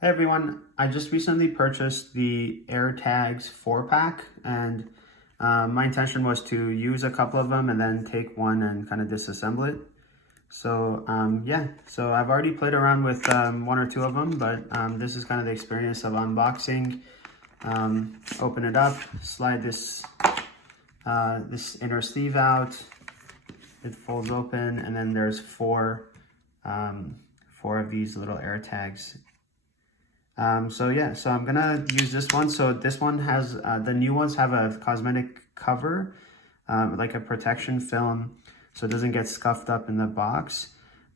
Hey everyone, I just recently purchased the AirTags 4-pack and my intention was to use a couple of them and then take one and kind of disassemble it. So so I've already played around with one or two of them, but this is kind of the experience of unboxing. Open it up, slide this inner sleeve out, it folds open, and then there's four of these little AirTags. So I'm gonna use this one. So this one has, the new ones have a cosmetic cover, like a protection film, so it doesn't get scuffed up in the box.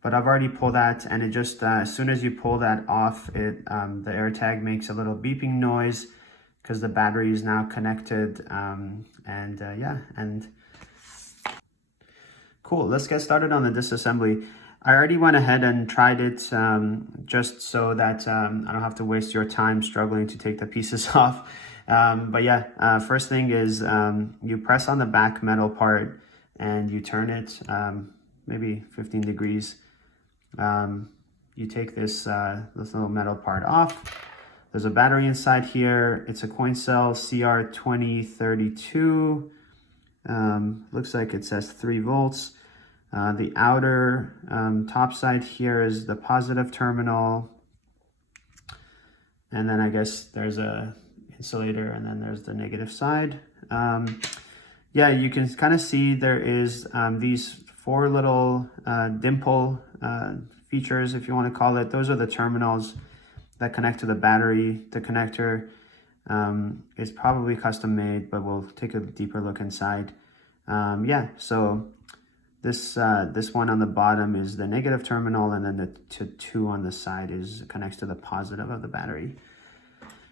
But I've already pulled that, and it just, as soon as you pull that off, the AirTag makes a little beeping noise because the battery is now connected. Cool, let's get started on the disassembly. I already went ahead and tried it just so that I don't have to waste your time struggling to take the pieces off. First thing is you press on the back metal part and you turn it maybe 15 degrees. You take this little metal part off. There's a battery inside here. It's a coin cell CR2032. Looks like it says 3 volts. The outer top side here is the positive terminal, and then I guess there's a insulator, and then there's the negative side. You can kind of see there is these 4 little dimple features, if you want to call it. Those are the terminals that connect to the battery. The connector is probably custom made, but we'll take a deeper look inside. This one on the bottom is the negative terminal, and then the two on the side connects to the positive of the battery.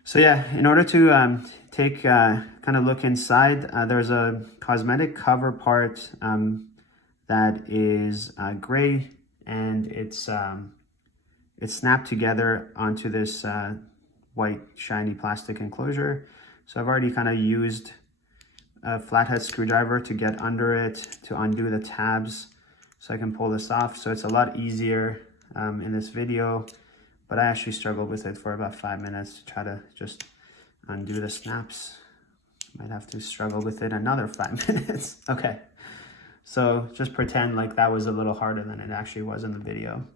So in order to take kind of look inside, there's a cosmetic cover part that is gray, and it's snapped together onto this white shiny plastic enclosure. So I've already kind of used a flathead screwdriver to get under it to undo the tabs so I can pull this off. So it's a lot easier in this video, but I actually struggled with it for about 5 minutes to try to just undo the snaps. Might have to struggle with it another 5 minutes. Okay, so just pretend like that was a little harder than it actually was in the video.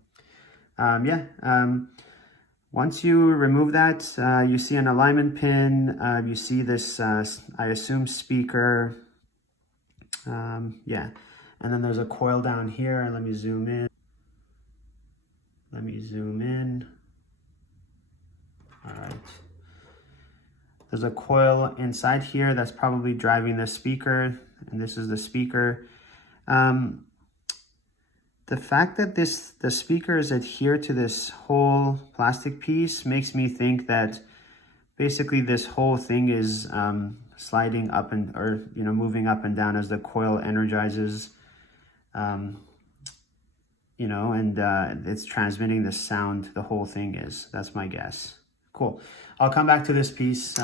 Once you remove that, you see an alignment pin, you see this, I assume, speaker, and then there's a coil down here. Let me zoom in. All right. There's a coil inside here that's probably driving the speaker, and this is the speaker. The fact that the speakers adhere to this whole plastic piece makes me think that basically this whole thing is sliding up or moving up and down as the coil energizes, and it's transmitting the sound. The whole thing is. That's my guess. Cool. I'll come back to this piece.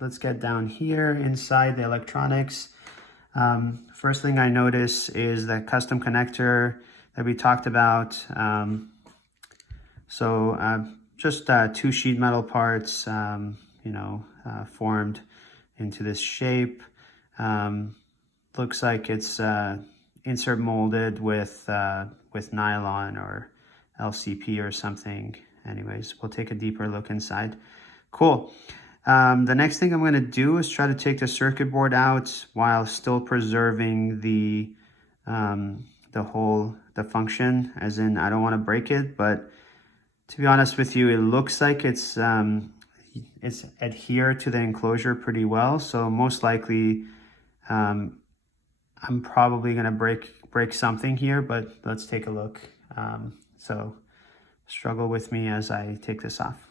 Let's get down here inside the electronics. First thing I notice is the custom connector that we talked about. Just 2 sheet metal parts, formed into this shape. Looks like it's insert molded with nylon or LCP or something. Anyways, we'll take a deeper look inside. Cool. The next thing I'm going to do is try to take the circuit board out while still preserving the function, as in I don't want to break it, but to be honest with you, it looks like it's adhered to the enclosure pretty well. So most likely I'm probably going to break something here, but let's take a look. So struggle with me as I take this off.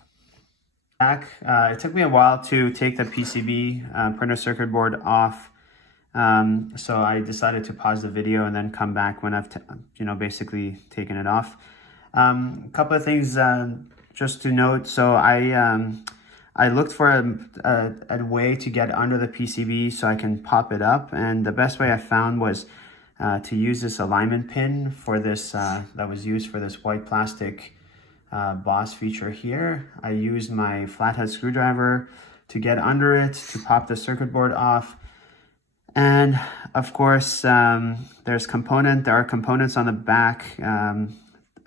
It took me a while to take the PCB printer circuit board off. So I decided to pause the video and then come back when I've basically taken it off. A couple of things just to note. So I looked for a way to get under the PCB so I can pop it up, and the best way I found was to use this alignment pin for this that was used for this white plastic boss feature here. I used my flathead screwdriver to get under it to pop the circuit board off. And of course, there are components on the back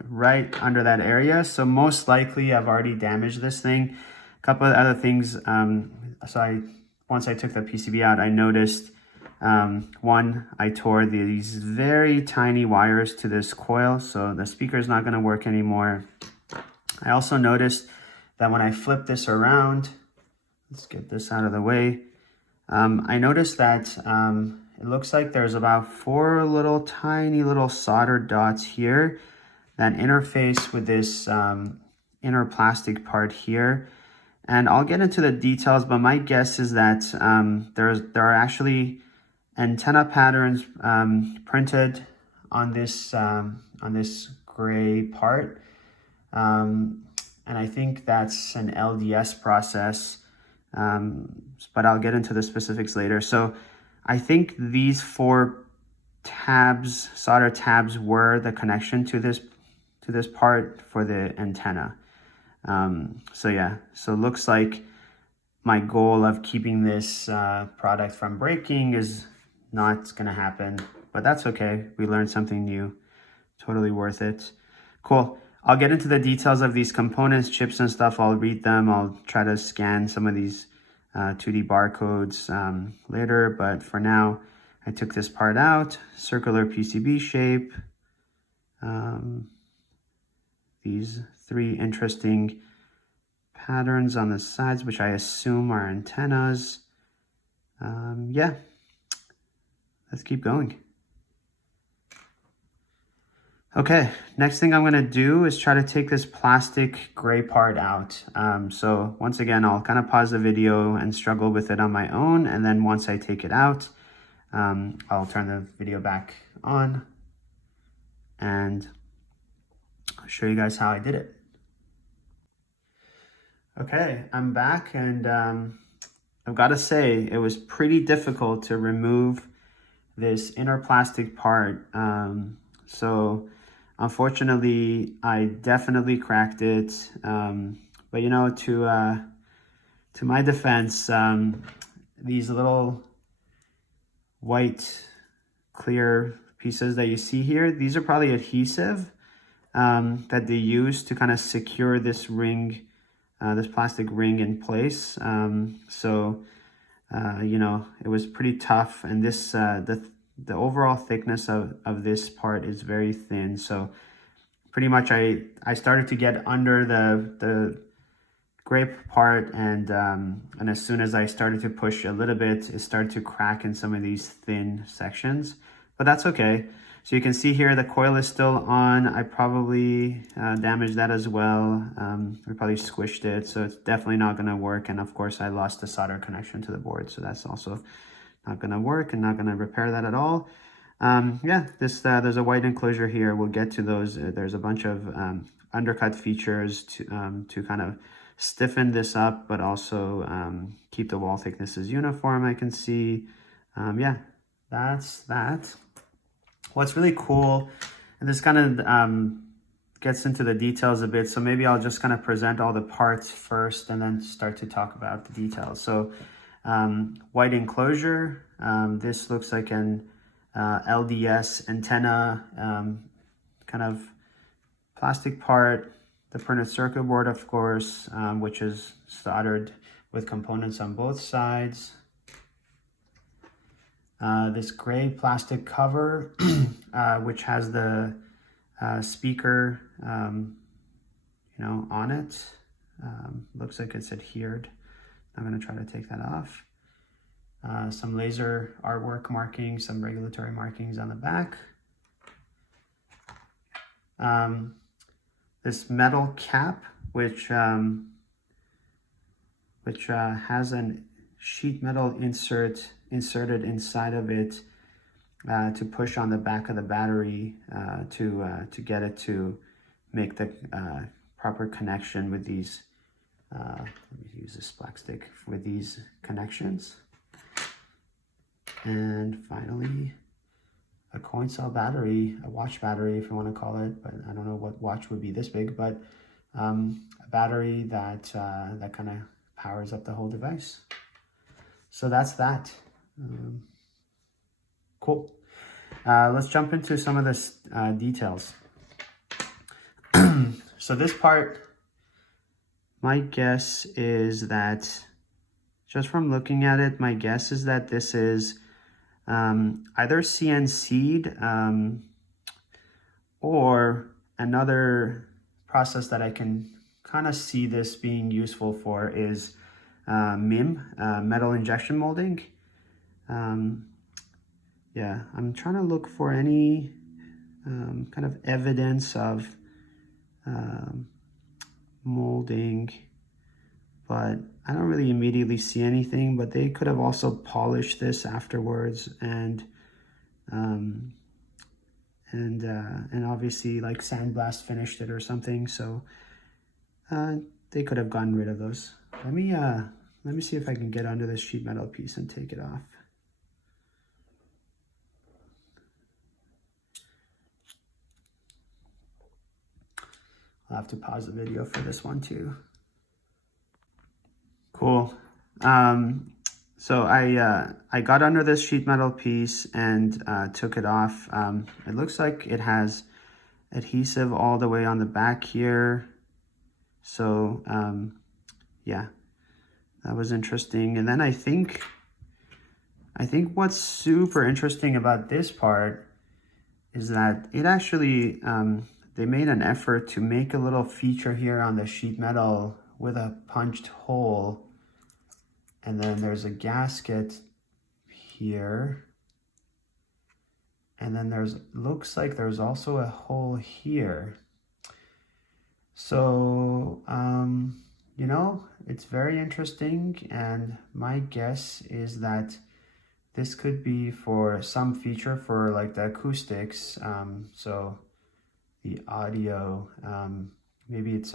right under that area. So most likely I've already damaged this thing. A couple of other things. Once I took the PCB out, I noticed one, I tore these very tiny wires to this coil, so the speaker is not going to work anymore. I also noticed that when I flip this around, let's get this out of the way. I noticed that it looks like there's about 4 little tiny little solder dots here that interface with this inner plastic part here. And I'll get into the details, but my guess is that there are actually antenna patterns printed on this gray part. And I think that's an LDS process, but I'll get into the specifics later. So I think these 4 tabs, solder tabs, were the connection to this part for the antenna. So yeah, so it looks like my goal of keeping this product from breaking is not gonna happen, but that's okay. We learned something new, totally worth it. Cool. I'll get into the details of these components, chips and stuff. I'll read them. I'll try to scan some of these 2D barcodes later, but for now, I took this part out, circular PCB shape. These 3 interesting patterns on the sides, which I assume are antennas. Yeah, let's keep going. Okay, next thing I'm gonna do is try to take this plastic gray part out. So once again, I'll kind of pause the video and struggle with it on my own. And then once I take it out, I'll turn the video back on and I'll show you guys how I did it. Okay, I'm back, and I've got to say it was pretty difficult to remove this inner plastic part. So unfortunately, I definitely cracked it. But you know, to my defense, these little white clear pieces that you see here, these are probably adhesive that they use to kind of secure this ring, this plastic ring in place. You know, it was pretty tough, and this the overall thickness of this part is very thin. So pretty much I started to get under the grape part, and as soon as I started to push a little bit, it started to crack in some of these thin sections, but that's okay. So you can see here the coil is still on. I probably damaged that as well. We probably squished it, so it's definitely not going to work. And of course I lost the solder connection to the board, so that's also not going to work and not going to repair that at all. Yeah, there's a white enclosure here. We'll get to those. There's a bunch of undercut features to kind of stiffen this up, but also keep the wall thicknesses uniform. I can see. Yeah, that's that. What's really cool, and this kind of gets into the details a bit, so maybe I'll just kind of present all the parts first and then start to talk about the details. So white enclosure, this looks like an LDS antenna, kind of plastic part, the printed circuit board, of course, which is soldered with components on both sides. This gray plastic cover, which has the speaker, you know, on it. Looks like it's adhered. I'm going to try to take that off. Some laser artwork markings, some regulatory markings on the back. This metal cap, which has an sheet metal inserted inside of it to push on the back of the battery to get it to make the proper connection with these. Let me use this black stick with these connections. And finally, a coin cell battery, a watch battery if you want to call it, but I don't know what watch would be this big, but a battery that that kind of powers up the whole device. So that's that. Cool. Let's jump into some of the details. So this part, my guess is that, just from looking at it, my guess is that this is either CNC'd or another process that I can kind of see this being useful for is MIM, metal injection molding. Yeah, I'm trying to look for any kind of evidence of molding, but I don't really immediately see anything. But they could have also polished this afterwards and obviously like sandblast finished it or something. So they could have gotten rid of those. Let me see if I can get under this sheet metal piece and take it off. I'll have to pause the video for this one too. Cool. So I got under this sheet metal piece and took it off. It looks like it has adhesive all the way on the back here. So yeah, that was interesting. And then I think what's super interesting about this part is that it actually, they made an effort to make a little feature here on the sheet metal with a punched hole. And then there's a gasket here. And then looks like there's also a hole here. So, you know, it's very interesting. And my guess is that this could be for some feature for like the acoustics. So the audio, maybe it's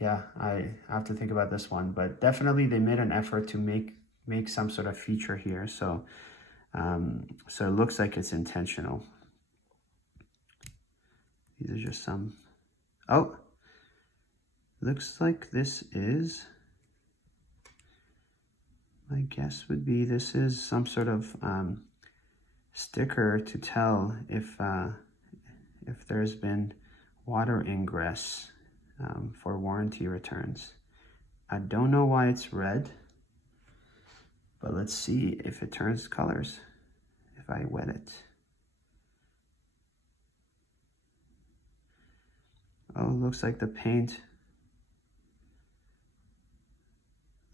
yeah, I have to think about this one, but definitely they made an effort to make some sort of feature here. So so it looks like it's intentional. These are just some, oh, looks like this is, my guess would be this is some sort of sticker to tell if there's been water ingress for warranty returns. I don't know why it's red, but let's see if it turns colors if I wet it. Oh, looks like the paint,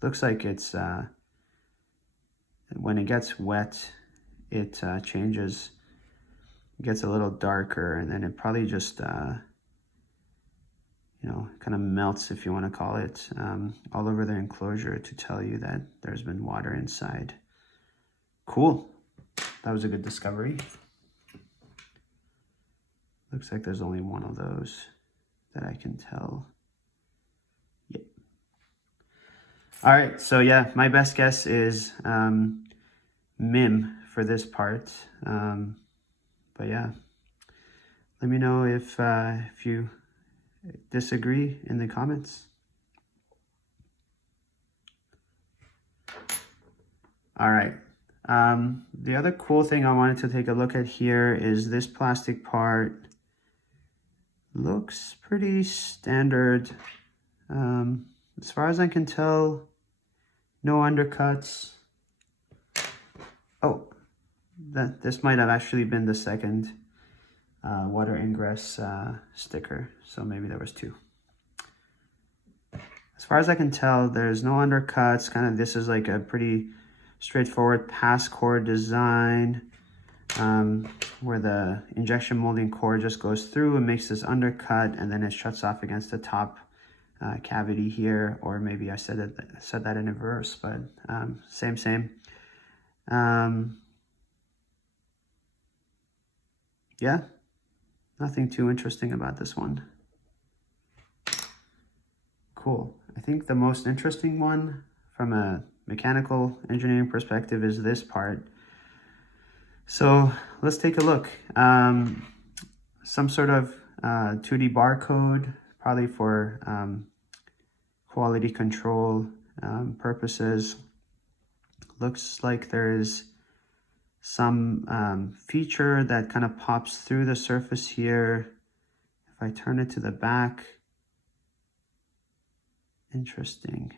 looks like it's when it gets wet, it changes, it gets a little darker, and then it probably just you know, kind of melts, if you want to call it, all over the enclosure to tell you that there's been water inside. Cool. That was a good discovery. Looks like there's only one of those that I can tell. Yep. All right, so yeah, my best guess is MIM for this part. But yeah, let me know if you disagree in the comments. All right. The other cool thing I wanted to take a look at here is this plastic part. Looks pretty standard. As far as I can tell, no undercuts. Oh, this might have actually been the second water ingress sticker, so maybe there was two. As far as I can tell, there's no undercuts. Kind of, this is like a pretty straightforward pass core design, where the injection molding core just goes through and makes this undercut, and then it shuts off against the top cavity here, or maybe I said that in reverse, but same. Yeah, nothing too interesting about this one. Cool. I think the most interesting one from a mechanical engineering perspective is this part. So let's take a look. Some sort of 2D barcode probably for quality control purposes. Looks like there's some feature that kind of pops through the surface here. If I turn it to the back, interesting.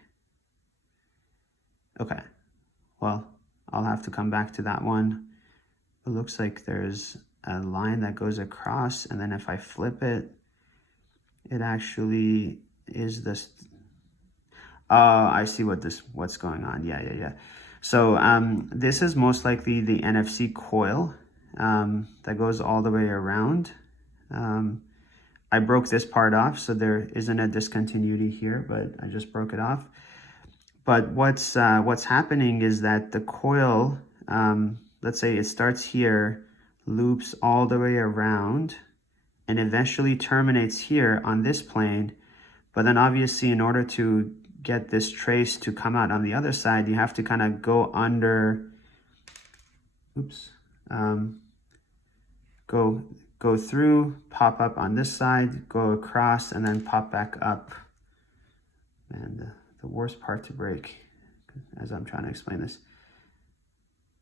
Okay, well, I'll have to come back to that one. It looks like there's a line that goes across, and then if I flip it, it actually is this. Oh, I see what's going on. Yeah. So this is most likely the NFC coil that goes all the way around. I broke this part off, so there isn't a discontinuity here, but I just broke it off. But what's happening is that the coil, let's say it starts here, loops all the way around, and eventually terminates here on this plane. But then obviously in order to get this trace to come out on the other side, you have to kind of go under, go through, pop up on this side, go across, and then pop back up. And the worst part to break as I'm trying to explain this.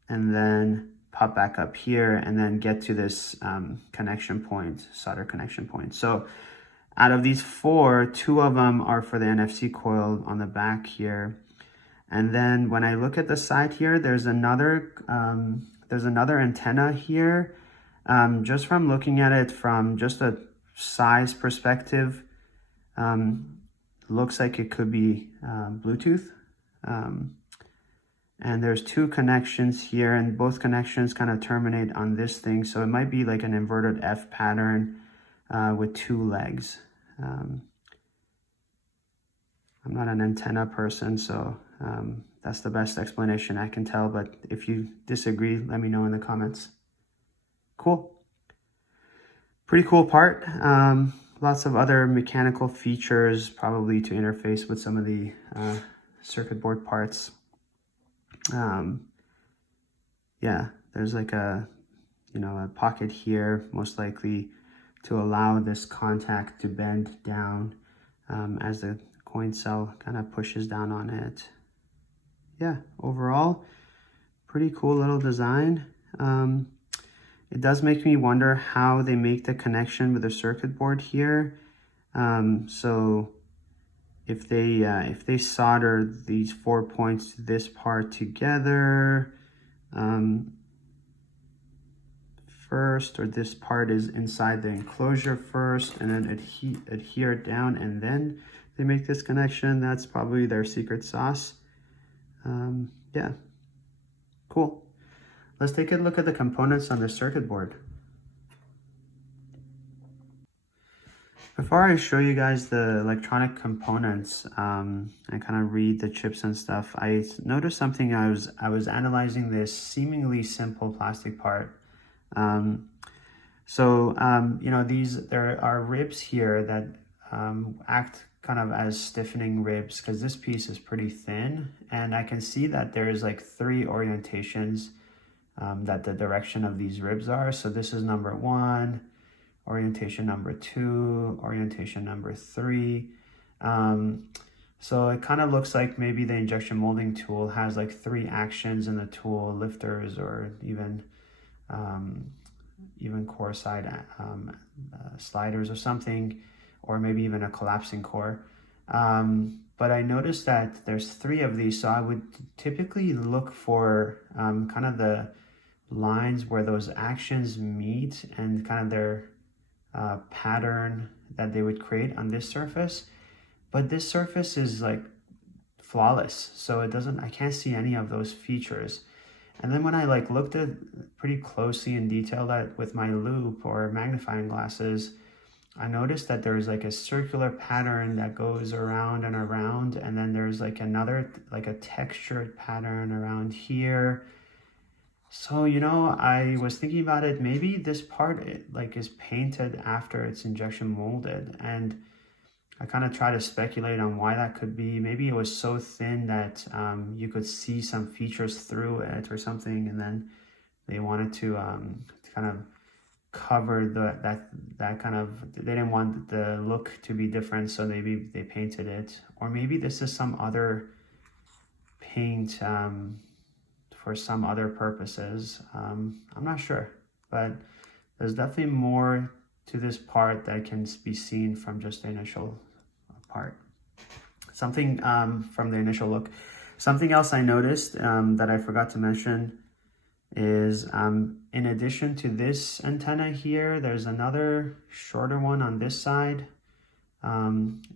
And then pop back up here and then get to this connection point, solder connection point. So out of these four, two of them are for the NFC coil on the back here. And then when I look at the side here, there's another antenna here. Just from looking at it from just a size perspective, looks like it could be Bluetooth. And there's two connections here, and both connections kind of terminate on this thing. So it might be like an inverted F pattern with two legs. I'm not an antenna person, so that's the best explanation I can tell. But if you disagree, let me know in the comments. Cool. Pretty cool part. Lots of other mechanical features, probably to interface with some of the circuit board parts. Yeah, there's like a pocket here, most likely to allow this contact to bend down as the coin cell kind of pushes down on it. Yeah, overall, pretty cool little design. It does make me wonder how they make the connection with the circuit board here. So if they solder these 4 points to this part together first, or this part is inside the enclosure first and then adhere it down, and then they make this connection, that's probably their secret sauce. Yeah, cool. Let's take a look at the components on the circuit board. Before I show you guys the electronic components and kind of read the chips and stuff, I noticed something. I was analyzing this seemingly simple plastic part. There are ribs here that act kind of as stiffening ribs because this piece is pretty thin, and I can see that there's like 3 orientations that the direction of these ribs are. So this is number 1, orientation number 2, orientation number 3. So it kind of looks like maybe the injection molding tool has like 3 actions in the tool, lifters, or even core side sliders or something, or maybe even a collapsing core. But I noticed that there's 3 of these, so I would typically look for kind of the lines where those actions meet and kind of their pattern that they would create on this surface. But this surface is like flawless, so I can't see any of those features. And then when I like looked at pretty closely in detail that with my loupe or magnifying glasses, I noticed that there's like a circular pattern that goes around and around, and then there's like another, like a textured pattern around here. So, I was thinking about it, maybe this part is painted after it's injection molded, and I kind of try to speculate on why that could be. Maybe it was so thin that you could see some features through it or something, and then they wanted to kind of cover that kind of, they didn't want the look to be different, so maybe they painted it, or maybe this is some other paint for some other purposes. I'm not sure, but there's definitely more to this part that can be seen from just the initial part. Something from the initial look. Something else I noticed that I forgot to mention is in addition to this antenna here, there's another shorter one on this side.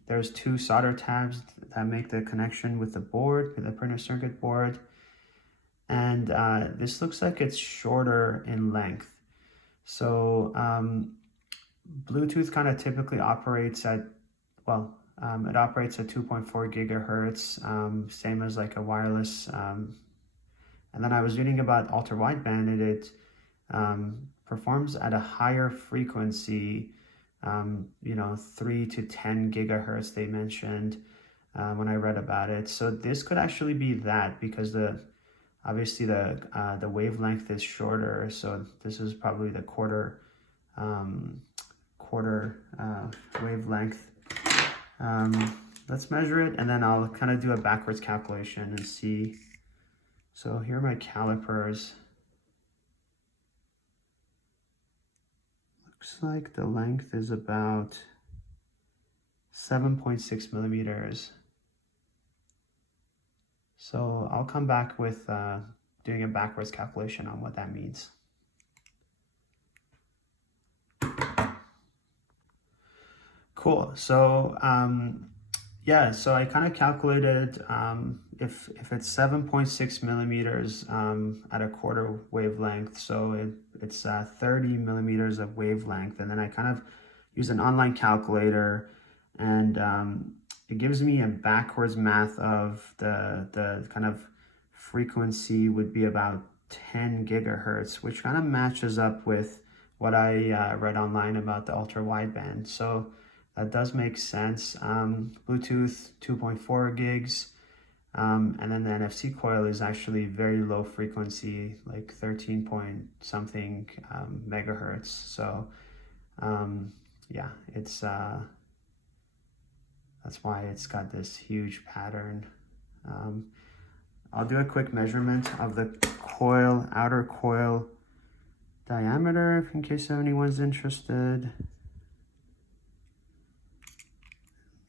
There's two solder tabs that make the connection with the board, with the printed circuit board. And this looks like it's shorter in length. So Bluetooth kind of typically operates at, well, it operates at 2.4 gigahertz, same as like a wireless. And then I was reading about ultra wideband, and it performs at a higher frequency, 3 to 10 gigahertz they mentioned when I read about it. So this could actually be that, because obviously the wavelength is shorter. So this is probably the quarter wavelength. Let's measure it, and then I'll kind of do a backwards calculation and see. So here are my calipers. Looks like the length is about 7.6 millimeters. So I'll come back with doing a backwards calculation on what that means. Cool. So yeah, so I kind of calculated if it's 7.6 millimeters at a quarter wavelength, so it's 30 millimeters of wavelength, and then I kind of use an online calculator, and it gives me a backwards math of the kind of frequency would be about 10 gigahertz, which kind of matches up with what I read online about the ultra wideband. So that does make sense. Bluetooth 2.4 gigs, and then the NFC coil is actually very low frequency, like 13 point something megahertz. So yeah, it's that's why it's got this huge pattern. I'll do a quick measurement of the coil, outer coil diameter, in case anyone's interested.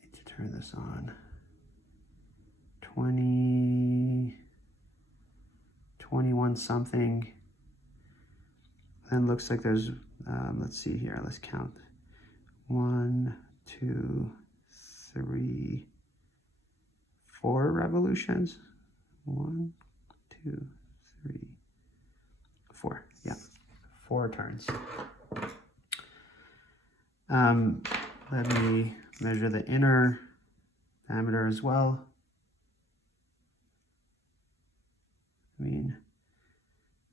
Need to turn this on. 21 something. Then looks like there's, let's see here, let's count. 1, 2, 3, 4 revolutions. 1, 2, 3, 4. Yeah, 4 turns. Let me measure the inner diameter as well. I mean,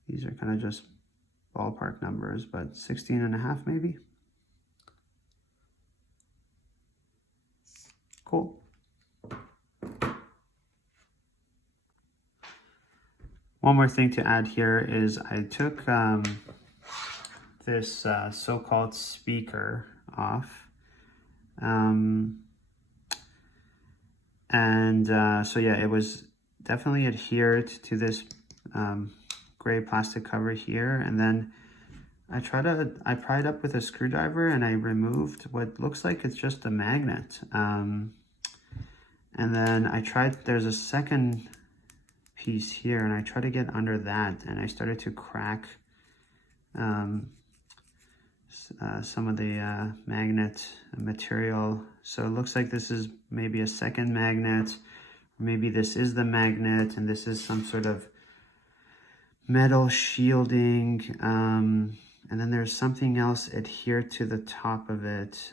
these are kind of just ballpark numbers, but 16.5 maybe. Cool. One more thing to add here is I took this so-called speaker off. So yeah, it was definitely adhered to this gray plastic cover here, and then I pried up with a screwdriver, and I removed what looks like it's just a magnet. And then there's a second piece here, and I tried to get under that, and I started to crack some of the magnet material. So it looks like this is maybe a second magnet, or maybe this is the magnet, and this is some sort of metal shielding, and then there's something else adhered to the top of it.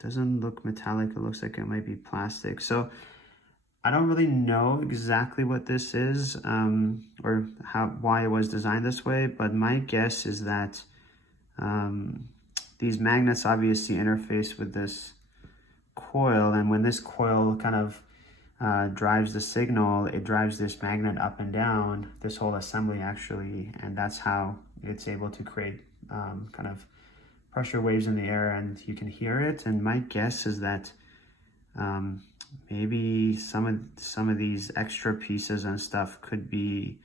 Doesn't look metallic, it looks like it might be plastic. So I don't really know exactly what this is, or why it was designed this way, but my guess is that these magnets obviously interface with this coil, and when this coil kind of drives the signal, it drives this magnet up and down, this whole assembly actually, and that's how it's able to create kind of pressure waves in the air and you can hear it. And my guess is that maybe some of these extra pieces and stuff could be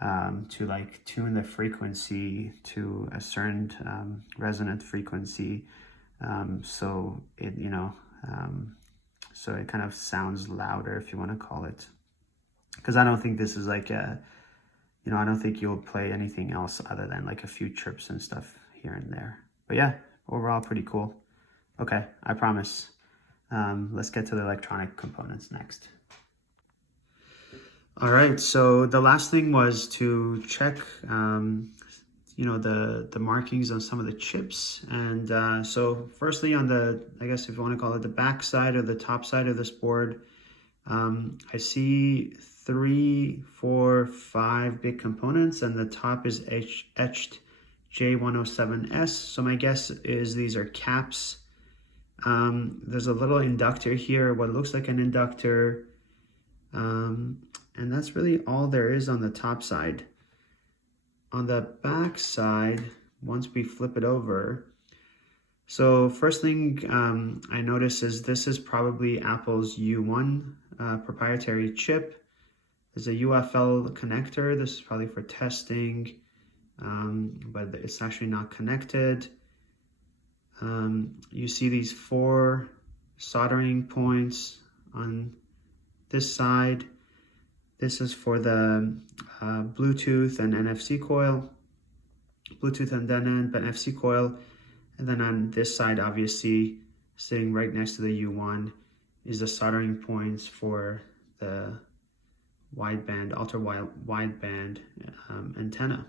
to like tune the frequency to a certain resonant frequency, so it so it kind of sounds louder, if you want to call it. Because I don't think this is like a, I don't think you'll play anything else other than like a few trips and stuff here and there. But yeah, overall pretty cool. Okay, I promise. Let's get to the electronic components next. All right, so the last thing was to check, the markings on some of the chips. And so firstly on the, I guess if you want to call it the back side or the top side of this board, I see 3, 4, 5 big components, and the top is etched J107S. So my guess is these are caps. There's a little inductor here, what looks like an inductor. And that's really all there is on the top side. On the back side, once we flip it over, so first thing I notice is this is probably Apple's U1 proprietary chip. There's a UFL connector. This is probably for testing, but it's actually not connected. You see these 4 soldering points on this side. This is for the Bluetooth and NFC coil, Bluetooth and then NFC coil. And then on this side, obviously, sitting right next to the U1 is the soldering points for the wideband, ultra wideband antenna.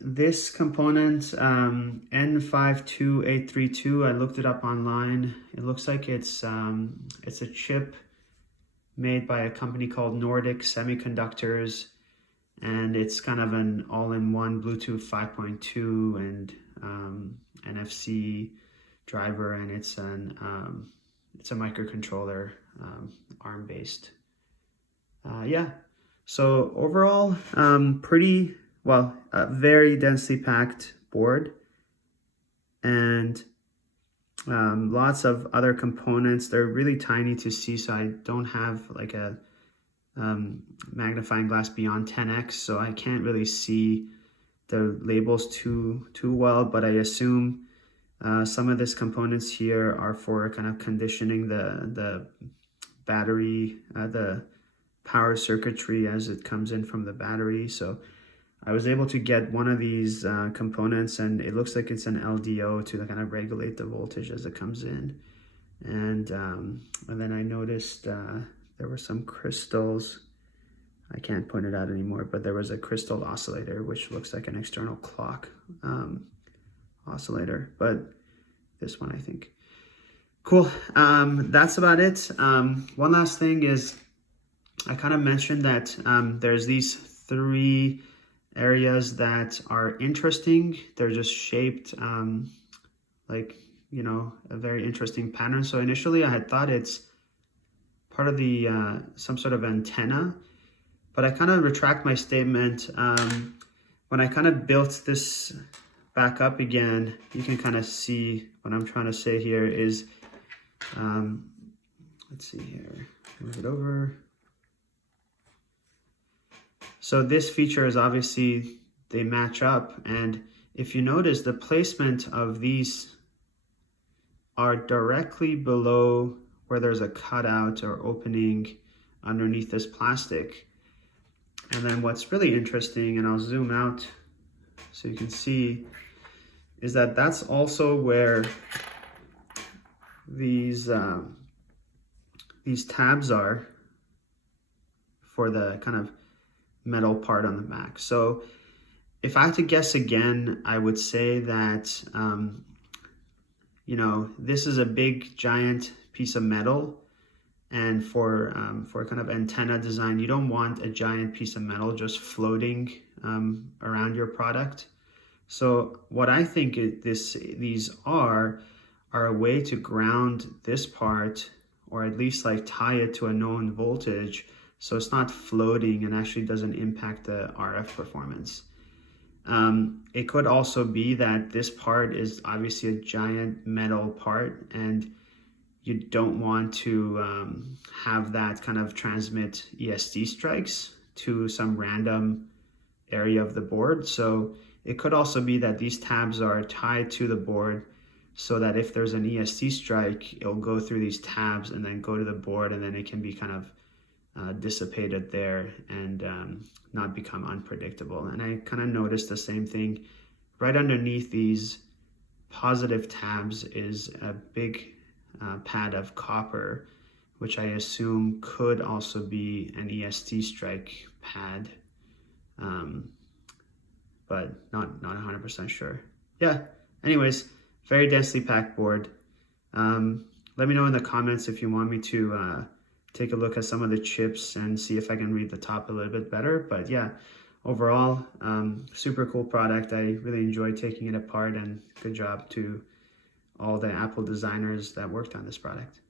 This component, N52832, I looked it up online. It looks like it's a chip made by a company called Nordic Semiconductors, and it's kind of an all-in-one Bluetooth 5.2 and NFC driver, and it's a microcontroller, ARM-based. Yeah, so overall, pretty well, very densely packed board, and lots of other components. They're really tiny to see, so I don't have like a magnifying glass beyond 10x, so I can't really see the labels too well, but I assume some of these components here are for kind of conditioning the battery, the power circuitry as it comes in from the battery. So I was able to get one of these components, and it looks like it's an LDO to kind of regulate the voltage as it comes in. And then I noticed there were some crystals. I can't point it out anymore, but there was a crystal oscillator, which looks like an external clock oscillator, but this one, I think. Cool, that's about it. One last thing is, I kind of mentioned that there's these 3 areas that are interesting. They're just shaped like, a very interesting pattern. So initially I had thought it's part of the some sort of antenna, but I kind of retract my statement. When I kind of built this back up again, you can kind of see what I'm trying to say here is, let's see here, move it over. So this feature is obviously, they match up, and if you notice, the placement of these are directly below where there's a cutout or opening underneath this plastic. And then what's really interesting, and I'll zoom out so you can see, is that that's also where these tabs are for the kind of metal part on the back. So if I had to guess again, I would say that, this is a big giant piece of metal, and for kind of antenna design, you don't want a giant piece of metal just floating around your product. So what I think these are a way to ground this part, or at least like tie it to a known voltage, so it's not floating and actually doesn't impact the RF performance. It could also be that this part is obviously a giant metal part, and you don't want to have that kind of transmit ESD strikes to some random area of the board. So it could also be that these tabs are tied to the board so that if there's an ESD strike, it'll go through these tabs and then go to the board, and then it can be kind of dissipated there and not become unpredictable. And I kind of noticed the same thing right underneath these positive tabs is a big pad of copper, which I assume could also be an ESD strike pad, but not 100% sure. Yeah, anyways, very densely packed board. Let me know in the comments if you want me to take a look at some of the chips and see if I can read the top a little bit better. But yeah, overall, super cool product. I really enjoyed taking it apart, and good job to all the Apple designers that worked on this product.